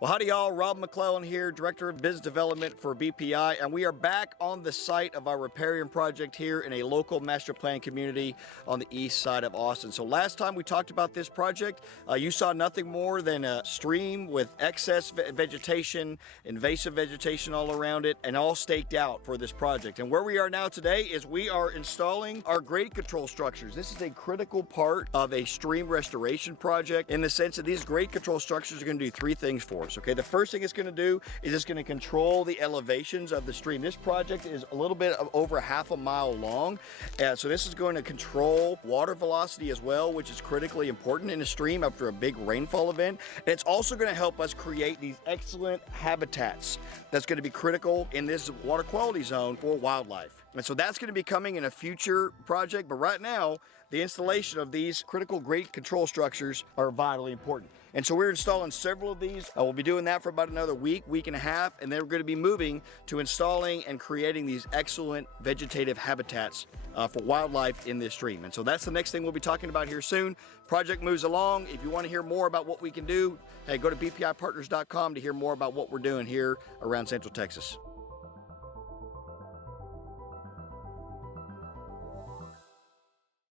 Well, howdy y'all, Rob McClelland here, Director of Business Development for BPI, and we are back on the site of our Riparian project here in a local master plan community on the east side of Austin. So last time we talked about this project, you saw nothing more than a stream with excess vegetation, invasive vegetation all around it, and all staked out for this project. And where we are now today is we are installing our grade control structures. This is a critical part of a stream restoration project in the sense that these grade control structures are going to do three things for us. Okay, the first thing it's going to do is it's going to control the elevations of the stream. This project is a little bit of over half a mile long, so this is going to control water velocity as well, which is critically important in a stream after a big rainfall event. And it's also going to help us create these excellent habitats that's going to be critical in this water quality zone for wildlife. And so that's going to be coming in a future project, but right now the installation of these critical grade control structures are vitally important. And so we're installing several of these. We'll be doing that for about another week and a half, and then we're going to be moving to installing and creating these excellent vegetative habitats for wildlife in this stream. And so that's the next thing we'll be talking about here soon. Project moves along. If you want to hear more about what we can do, hey, go to bpipartners.com to hear more about what we're doing here around Central Texas.